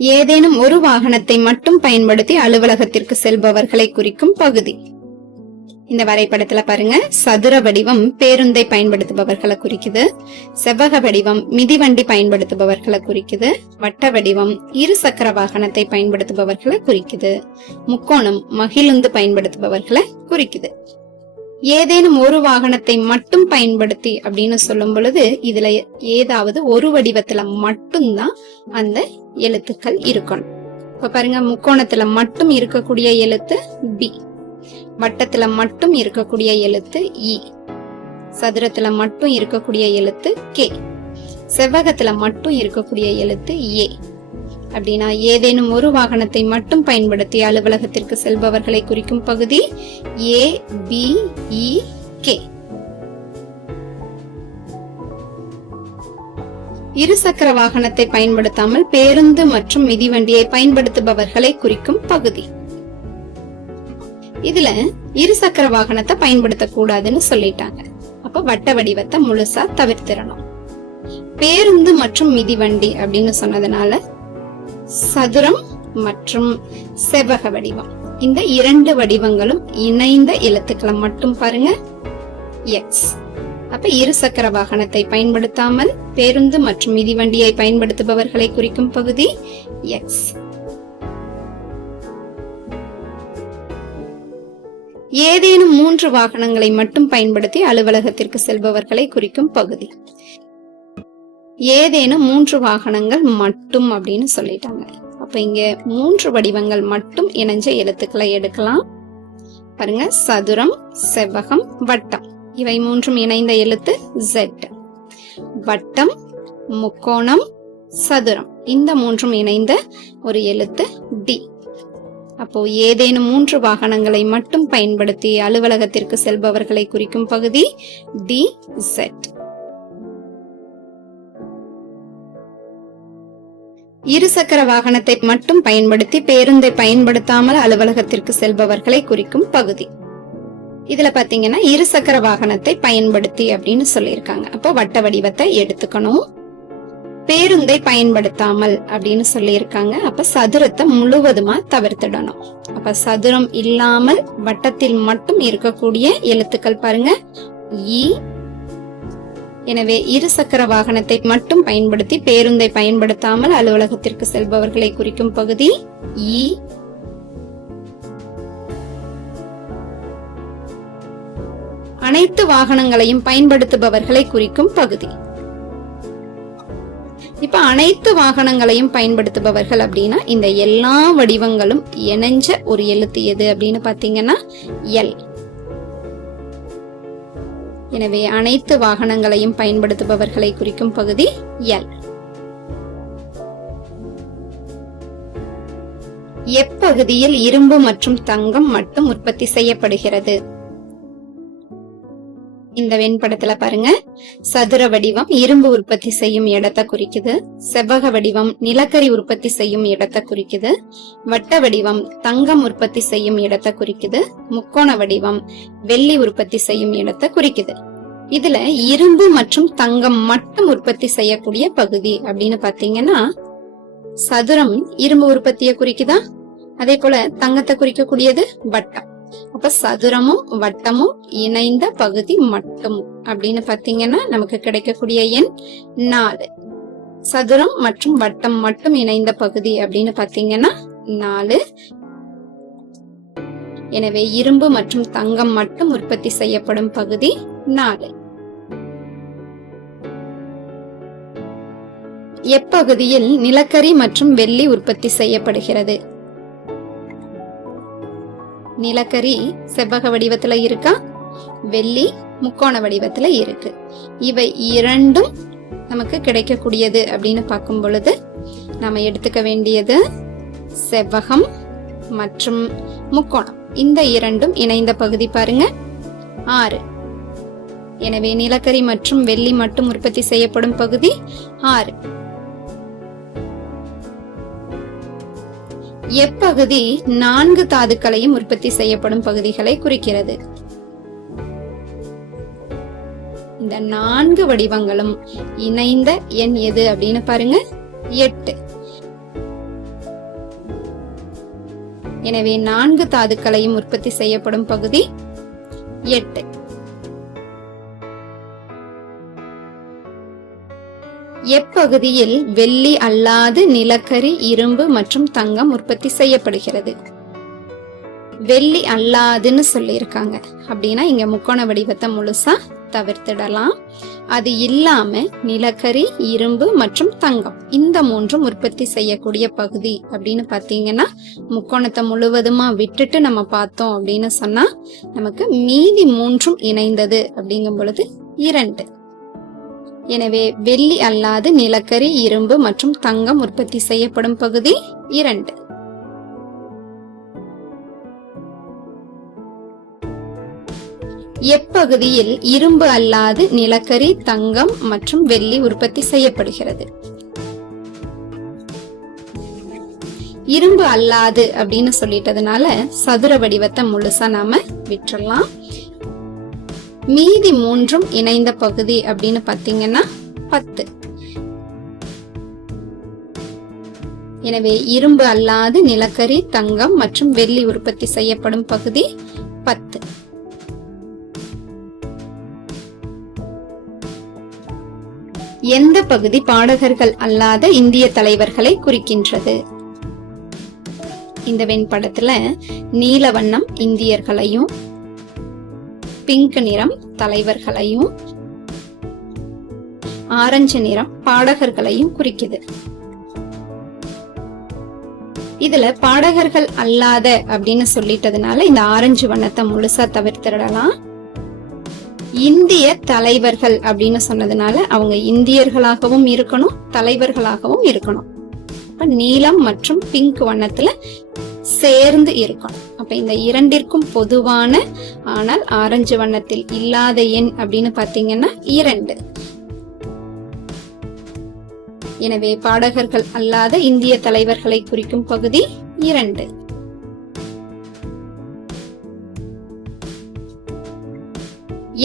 ஏதேனும் ஒரு வாகனத்தை மட்டும் பயன்படுத்தி அலுவலகத்திற்கு செல்பவர்களை குறிக்கும் பகுதி. இந்த வரைபடத்துல பாருங்க சதுர வடிவம் பேருந்தை பயன்படுத்துபவர்களை குறிக்குது செவ்வக வடிவம் மிதிவண்டி பயன்படுத்துபவர்களை குறிக்குது வட்ட வடிவம் இரு சக்கர வாகனத்தை பயன்படுத்துபவர்களை குறிக்குது முக்கோணம் மகிழுந்து பயன்படுத்துபவர்களை குறிக்குது. ஏதேனும் ஒரு வாகனத்தை மட்டும் பயன்படுத்தி அப்படின்னு சொல்லும் பொழுது இதுல ஏதாவது ஒரு வடிவத்துல மட்டும்தான் அந்த எழுத்துக்கள் இருக்கணும். இப்ப பாருங்க முக்கோணத்துல மட்டும் இருக்கக்கூடிய எழுத்து பி வட்டத்துல மட்டும் இருக்கக்கூடிய எழுத்து இ சதுரத்துல மட்டும் இருக்கக்கூடிய எழுத்து கே செவ்வகத்துல மட்டும் இருக்கக்கூடிய எழுத்து ஏ அப்படின்னா ஏதேனும் ஒரு வாகனத்தை மட்டும் பயன்படுத்தி அலுவலகத்திற்கு செல்பவர்களை குறிக்கும் பகுதி ஏ பி இ கே இருசக்கர வாகனத்தை பயன்படுத்தாமல் பேருந்து மற்றும் மிதிவண்டியை பயன்படுத்துபவர்களை குறிக்கும் பகுதி. இதுல இருசக்கர வாகனத்தை பயன்படுத்த கூடாதுன்னு சொல்லிட்டாங்க. அப்ப வட்ட வடிவத்தை முழுசா தவிர்த்திடணும். பேருந்து மற்றும் மிதிவண்டி அப்படின்னு சொன்னதுனால சதுரம் மற்றும் செவ்வக வடிவம். இந்த இரண்டு வடிவங்களும் இணைந்த எழுத்துக்களை மட்டும் பாருங்க. எக்ஸ் அப்ப இருசக்கர வாகனத்தை பயன்படுத்தாமல் பேருந்து மற்றும் மிதிவண்டியை பயன்படுத்துபவர்களை குறிக்கும் பகுதி எக்ஸ் ஏதேனும் மூன்று வாகனங்களை மட்டும் பயன்படுத்தி அலுவலகத்திற்கு செல்பவர்களை குறிக்கும் பகுதி. ஏதேனும் மூன்று வாகனங்கள் மட்டும் அப்படின்னு சொல்லிட்டாங்க. அப்ப இங்க மூன்று வடிவங்கள் மட்டும் இணைஞ்ச எழுத்துக்களை எடுக்கலாம். பாருங்க சதுரம் செவ்வகம் வட்டம். இவை மூன்றும் இணைந்த எழுத்து ஜெட் வட்டம் முக்கோணம் சதுரம். இந்த மூன்றும் இணைந்த ஒரு எழுத்து டி அப்போ ஏதேனும் மூன்று வாகனங்களை மட்டும் பயன்படுத்தி அலுவலகத்திற்கு செல்பவர்களை குறிக்கும் பகுதி டி செட் இருசக்கர வாகனத்தை மட்டும் பயன்படுத்தி பேருந்தை பயன்படுத்தாமல் அலுவலகத்திற்கு செல்பவர்களை குறிக்கும் பகுதி. இதுல பாத்தீங்கன்னா இருசக்கர வாகனத்தை பயன்படுத்தி அப்படின்னு சொல்லியிருக்காங்க. அப்போ வட்ட வடிவத்தை எடுத்துக்கணும். பேருந்தை பயன்படுத்தாமல் அப்படின்னு சொல்லியிருக்காங்க. அப்ப சதுரத்தை முழுவதுமா தவிர்த்திடணும். அப்ப சதுரம் இல்லாமல் வட்டத்தில் மட்டும் இருக்கக்கூடிய எழுத்துக்கள் பாருங்க. இ எனவே இருசக்கர வாகனத்தை மட்டும் பயன்படுத்தி பேருந்தை பயன்படுத்தாமல் அலுவலகத்திற்கு செல்பவர்களை குறிக்கும் பகுதி இ. அனைத்து வாகனங்களையும் பயன்படுத்துபவர்களை குறிக்கும் பகுதி. இப்ப அனைத்து வாகனங்களையும் பயன்படுத்துபவர்கள் அப்படின்னா இந்த எல்லா வடிவங்களும் இணைஞ்ச ஒரு எழுத்து எது அப்படின்னு பாத்தீங்கன்னா எல். எனவே அனைத்து வாகனங்களையும் பயன்படுத்துபவர்களை குறிக்கும் பகுதி எல். எப்பகுதியில் இரும்பு மற்றும் தங்கம் மட்டும் உற்பத்தி செய்யப்படுகிறது. இந்த வெண்படத்துல பாருங்க. சதுர வடிவம் இரும்பு உற்பத்தி செய்யும் இடத்தை குறிக்குது. செவ்வக வடிவம் நிலக்கரி உற்பத்தி செய்யும் இடத்தை குறிக்குது. வட்ட வடிவம் தங்கம் உற்பத்தி செய்யும் இடத்தை குறிக்குது. முக்கோண வடிவம் வெள்ளி உற்பத்தி செய்யும் இடத்தை குறிக்குது. இதுல இரும்பு மற்றும் தங்கம் மட்டும் உற்பத்தி செய்யக்கூடிய பகுதி அப்படின்னு பாத்தீங்கன்னா சதுரம் இரும்பு உற்பத்தியை குறிக்குதா? அதே போல தங்கத்தை குறிக்கக்கூடியது வட்டம். அப்ப சதுரமும் வட்டமும் இணைந்த பகுதி மட்டும். அப்படின்னு பாத்தீங்கன்னா நமக்கு கிடைக்கக்கூடிய எண் நாலு. சதுரம் மற்றும் வட்டம் மட்டும் இணைந்த பகுதி அப்படின்னு பாத்தீங்கன்னா நாலு. எனவே இரும்பு மற்றும் தங்கம் மட்டும் உற்பத்தி செய்யப்படும் பகுதி நாலு. எப்பகுதியில் நிலக்கரி மற்றும் வெள்ளி உற்பத்தி செய்யப்படுகிறது. நிலக்கரி செவ்வக வடிவத்துல இருக்கா? வெள்ளி முக்கோண வடிவத்துல இருக்கு. இவை இரண்டும் நமக்கு கிடைக்கக்கூடியது அப்படின்னு பார்க்கும் பொழுது நம்ம எடுத்துக்க வேண்டியது செவ்வகம் மற்றும் முக்கோணம். இந்த இரண்டும் இணைந்த பகுதி பாருங்க. ஆறு. எனவே நிலக்கரி மற்றும் வெள்ளி மட்டும் உற்பத்தி செய்யப்படும் பகுதி ஆறு. எப்பகுதி நான்கு தாதுக்களையும் உற்பத்தி செய்யப்படும் பகுதிகளை குறிக்கிறது. இந்த நான்கு வடிவங்களும் இணைந்த எண் எது அப்படின்னு பாருங்க. எட்டு. எனவே நான்கு தாதுக்களையும் உற்பத்தி செய்யப்படும் பகுதி எட்டு. எப்பகுதியில் வெள்ளி அல்லாது நிலக்கரி இரும்பு மற்றும் தங்கம் உற்பத்தி செய்யப்படுகிறது. வெள்ளி அல்லாதுன்னு சொல்லியிருக்காங்க. அப்படின்னா இங்க முக்கோண வடிவத்தை முழுசா தவிர்த்திடலாம். அது இல்லாம நிலக்கரி இரும்பு மற்றும் தங்கம் இந்த மூன்றும் உற்பத்தி செய்யக்கூடிய பகுதி அப்படின்னு பாத்தீங்கன்னா முக்கோணத்தை முழுவதுமா விட்டுட்டு நம்ம பார்த்தோம் அப்படின்னு சொன்னா நமக்கு மீதி மூன்றும் இணைந்தது அப்படிங்கும் பொழுது இரண்டு. எனவே வெள்ளி அல்லாது நிலக்கரி இரும்பு மற்றும் தங்கம் உற்பத்தி செய்யப்படும் பகுதி இரண்டு. எப்பகுதியில் இரும்பு அல்லாது நிலக்கரி தங்கம் மற்றும் வெள்ளி உற்பத்தி செய்யப்படுகிறது. இரும்பு அல்லாது அப்படின்னு சொல்லிட்டதுனால சதுர வடிவத்தை முழுசா நாம விட்டுறலாம். மீதி மூன்றும் இணைந்த பகுதி அப்படின்னு பார்த்தீங்கன்னா பத்து. எனவே இரும்பு அல்லாது நிலக்கரி தங்கம் மற்றும் வெள்ளி உற்பத்தி செய்யப்படும் பகுதி பத்து. எந்த பகுதி பாடகர்கள் அல்லாத இந்திய தலைவர்களை குறிக்கின்றது? இந்த வெண்படத்துல நீல வண்ணம் இந்தியர்களையும் பிங்க் நிறம் தலைவர்களையும் ஆரஞ்சு நிறம் பாடகர்களையும் குறிக்குது. இதுல பாடகர்கள் அல்லாத அப்படின்னு சொல்லிட்டதுனால இந்த ஆரஞ்சு வண்ணத்தை முழுசா தவிர்த்திடலாம். இந்திய தலைவர்கள் அப்படின்னு சொன்னதுனால அவங்க இந்தியர்களாகவும் இருக்கணும் தலைவர்களாகவும் இருக்கணும். நீலம் மற்றும் பிங்க் வண்ணத்துல சேர்ந்து இருக்கணும். அப்ப இந்த இரண்டிற்கும் பொதுவான ஆனால் ஆரஞ்சு வண்ணத்தில் இல்லாத எண் அப்படின்னு பாத்தீங்கன்னா இரண்டு. எனவே பாடகர்கள் அல்லாத இந்திய தலைவர்களை குறிக்கும் பகுதி இரண்டு.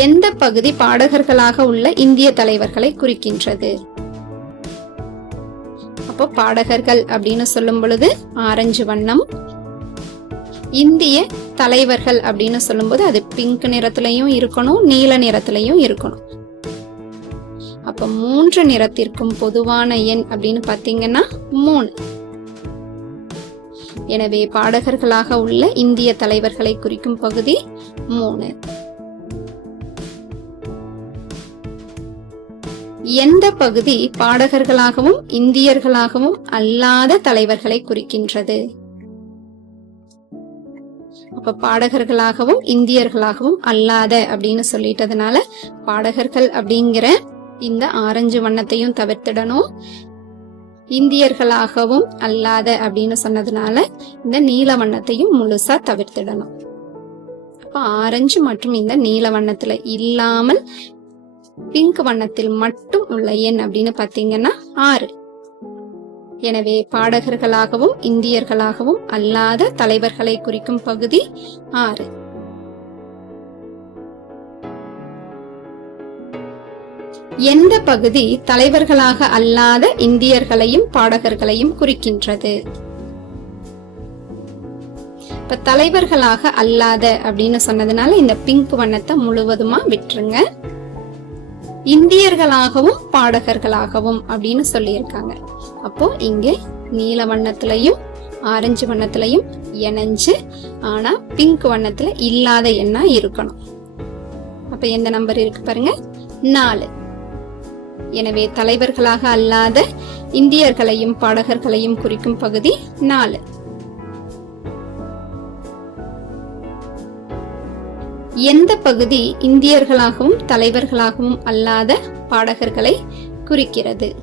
எந்த பகுதி பாடகர்களாக உள்ள இந்திய தலைவர்களை குறிக்கின்றது? அப்போ பாடகர்கள் அப்படின்னு சொல்லும் பொழுது ஆரஞ்சு வண்ணம் இந்திய தலைவர்கள் அப்படின்னு சொல்லும்போது அது பிங்க் நிறத்திலையும் இருக்கணும் நீல நிறத்திலையும் இருக்கணும். அப்ப மூன்று நிறத்திற்கும் பொதுவான எண் அப்படின்னு பாத்தீங்கன்னா மூணு எனவே பாடகர்களாக உள்ள இந்திய தலைவர்களை குறிக்கும் பகுதி மூணு எந்த பகுதி பாடகர்களாகவும் இந்தியர்களாகவும் அல்லாத தலைவர்களை குறிக்கின்றது? அப்ப பாடகர்களாகவும் இந்தியர்களாகவும் அல்லாத அப்படின்னு சொல்லிட்டதுனால பாடகர்கள் அப்படிங்கிற இந்த ஆரஞ்சு வண்ணத்தையும் தவிர்த்திடணும். இந்தியர்களாகவும் அல்லாத அப்படின்னு சொன்னதுனால இந்த நீல வண்ணத்தையும் முழுசா தவிர்த்திடணும். அப்ப ஆரஞ்சு மற்றும் இந்த நீல வண்ணத்துல இல்லாமல் பிங்க் வண்ணத்தில் மட்டும் உள்ள எண் அப்படின்னு பாத்தீங்கன்னா ஆறு. எனவே பாடகர்களாகவும் இந்தியர்களாகவும் அல்லாத தலைவர்களை குறிக்கும் பகுதி ஆறு. எந்த பகுதி தலைவர்களாக அல்லாத இந்தியர்களையும் பாடகர்களையும் குறிக்கின்றது? இப்ப தலைவர்களாக அல்லாத அப்படின்னு சொன்னதுனால இந்த பிங்க் வண்ணத்தை முழுவதுமா விட்டுருங்க. இந்தியர்களாகவும் பாடகர்களாகவும் அப்படின்னு சொல்லியிருக்காங்க. அப்போ இங்கே நீல வண்ணத்திலையும் ஆரஞ்சு வண்ணத்திலையும் இணைஞ்சு ஆனா பிங்க் வண்ணத்துல இல்லாத எண்ணா இருக்கணும். அப்ப எந்த நம்பர் இருக்கு பாருங்க? நாலு. எனவே தலைவர்களாக அல்லாத இந்தியர்களையும் பாடகர்களையும் குறிக்கும் பகுதி நாலு. எந்த பகுதி இந்தியர்களாகவும் தலைவர்களாகவும் அல்லாத பாடகர்களை குறிக்கிறது?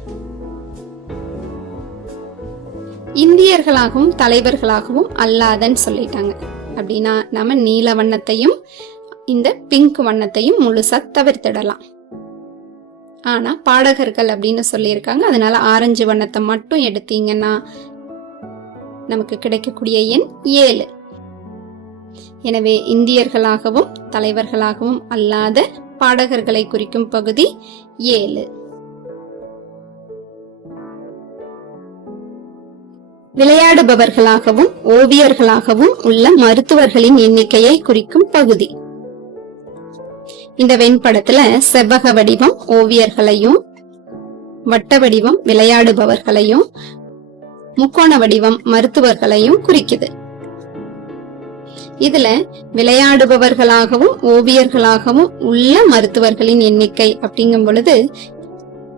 இந்தியர்களாகவும் தலைவர்களாகவும் அல்லாதன்னு சொல்லிட்டாங்க. அப்படின்னா நம்ம நீல வண்ணத்தையும் இந்த பிங்க் வண்ணத்தையும் முழுசா தவிர்த்திடலாம். ஆனா பாடகர்கள் அப்படின்னு சொல்லியிருக்காங்க. அதனால ஆரஞ்சு வண்ணத்தை மட்டும் எடுத்தீங்கன்னா நமக்கு கிடைக்கக்கூடிய எண் ஏழு. எனவே இந்தியர்களாகவும் தலைவர்களாகவும் அல்லாத பாடகர்களை குறிக்கும் பகுதி ஏழு. விளையாடுபவர்களாகவும் ஓவியர்களாகவும் உள்ள மருத்துவர்களின் எண்ணிக்கையை குறிக்கும் பகுதி. இந்த வெண்படத்துல செவ்வக வடிவம் ஓவியர்களையும் வட்ட வடிவம் விளையாடுபவர்களையும் முக்கோண வடிவம் மருத்துவர்களையும் குறிக்குது. இதுல விளையாடுபவர்களாகவும் ஓவியர்களாகவும் உள்ள மருத்துவர்களின் எண்ணிக்கை அப்படிங்கும் பொழுது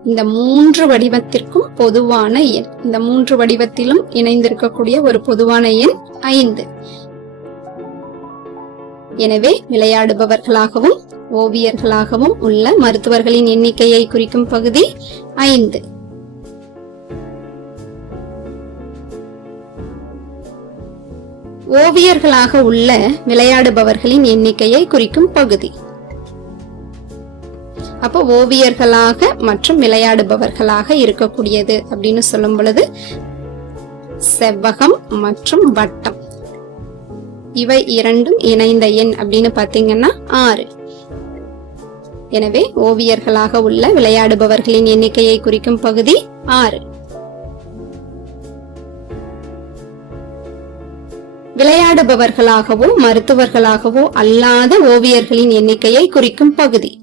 இந்த மூன்று வடிவத்திற்கும் பொதுவான எண். இந்த மூன்று வடிவத்திலும் இணைந்திருக்கக்கூடிய ஒரு பொதுவான எண் ஐந்து. எனவே விளையாடுபவர்களாகவும் ஓவியர்களாகவும் உள்ள மருத்துவர்களின் எண்ணிக்கையை குறிக்கும் பகுதி ஐந்து. ஓவியர்களாக உள்ள விளையாடுபவர்களின் எண்ணிக்கையை குறிக்கும் பகுதி. அப்போ ஓவியர்களாக மற்றும் விளையாடுபவர்களாக இருக்கக்கூடியது அப்படின்னு சொல்லும் பொழுது செவ்வகம் மற்றும் வட்டம். இவை இரண்டும் இணைந்த எண் அப்படின்னு பாத்தீங்கன்னா ஆறு. எனவே ஓவியர்களாக உள்ள விளையாடுபவர்களின் எண்ணிக்கையை குறிக்கும் பகுதி ஆறு. விளையாடுபவர்களாகவோ மருத்துவர்களாகவோ அல்லாத ஓவியர்களின் எண்ணிக்கையை குறிக்கும் பகுதி.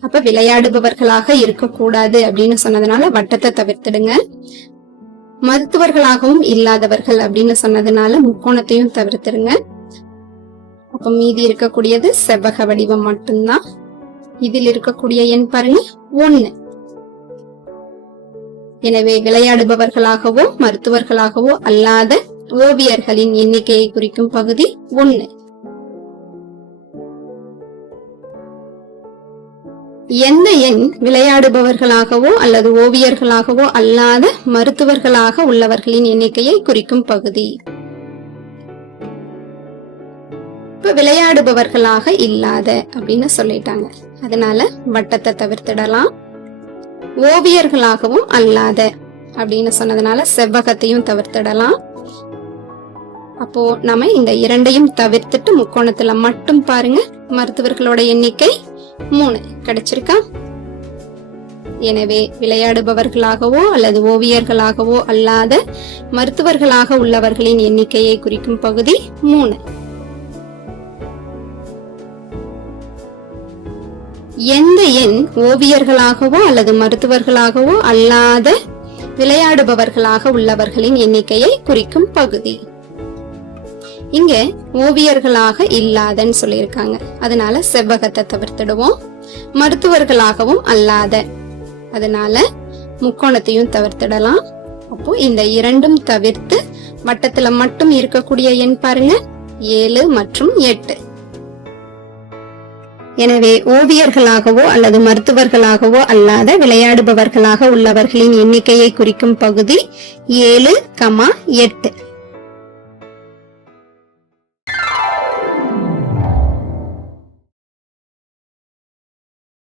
அப்ப விளையாடுபவர்களாக இருக்கக்கூடாது அப்படின்னு சொன்னதுனால வட்டத்தை தவிர்த்துடுங்க. மருத்துவர்களாகவும் இல்லாதவர்கள் அப்படின்னு சொன்னதுனால முக்கோணத்தையும் தவிர்த்துடுங்க. அப்ப மீதி இருக்கக்கூடியது செவ்வக வடிவம் மட்டும்தான். இதில் இருக்கக்கூடிய எண் பாருங்க ஒன்னு எனவே விளையாடுபவர்களாகவோ மருத்துவர்களாகவோ அல்லாத ஓவியர்களின் எண்ணிக்கையை குறிக்கும் பகுதி ஒண்ணு. எந்த எண் விளையாடுபவர்களாகவோ அல்லது ஓவியர்களாகவோ அல்லாத மருத்துவர்களாக உள்ளவர்களின் எண்ணிக்கையை குறிக்கும் பகுதி. இப்ப விளையாடுபவர்களாக இல்லாத அப்படின்னு சொல்லிட்டாங்க. அதனால வட்டத்தை தவிர்த்திடலாம். ஓவியர்களாகவும் அல்லாத அப்படின்னு சொன்னதுனால செவ்வகத்தையும் தவிர்த்திடலாம். அப்போ நம்ம இந்த இரண்டையும் தவிர்த்துட்டு முக்கோணத்துல மட்டும் பாருங்க. மருத்துவர்களோட எண்ணிக்கை மூணு. கிடைச்சிருக்கா? எனவே விளையாடுபவர்களாகவோ அல்லது ஓவியர்களாகவோ அல்லாத மருத்துவர்களாக உள்ளவர்களின் எண்ணிக்கையை குறிக்கும் பகுதி மூணு. எந்த எண் ஓவியர்களாகவோ அல்லது மருத்துவர்களாகவோ அல்லாத விளையாடுபவர்களாக உள்ளவர்களின் எண்ணிக்கையை குறிக்கும் பகுதி. இங்க ஓவியர்களாக இல்லாதன்னு சொல்லியிருக்காங்க. அதனால செவ்வகத்தை தவிர்த்திடுவோம். மருத்துவர்களாகவும் அல்லாத. அதனால முக்கோணத்தையும் தவிர்த்திடலாம். அப்போ இந்த இரண்டும் தவிர்த்து வட்டத்துல மட்டும் இருக்கக்கூடிய எண் பாருங்க. ஏழு மற்றும் எட்டு. எனவே ஓவியர்களாகவோ அல்லது மருத்துவர்களாகவோ அல்லாத விளையாடுபவர்களாக உள்ளவர்களின் எண்ணிக்கையை குறிக்கும் பகுதி ஏழு கமா எட்டு.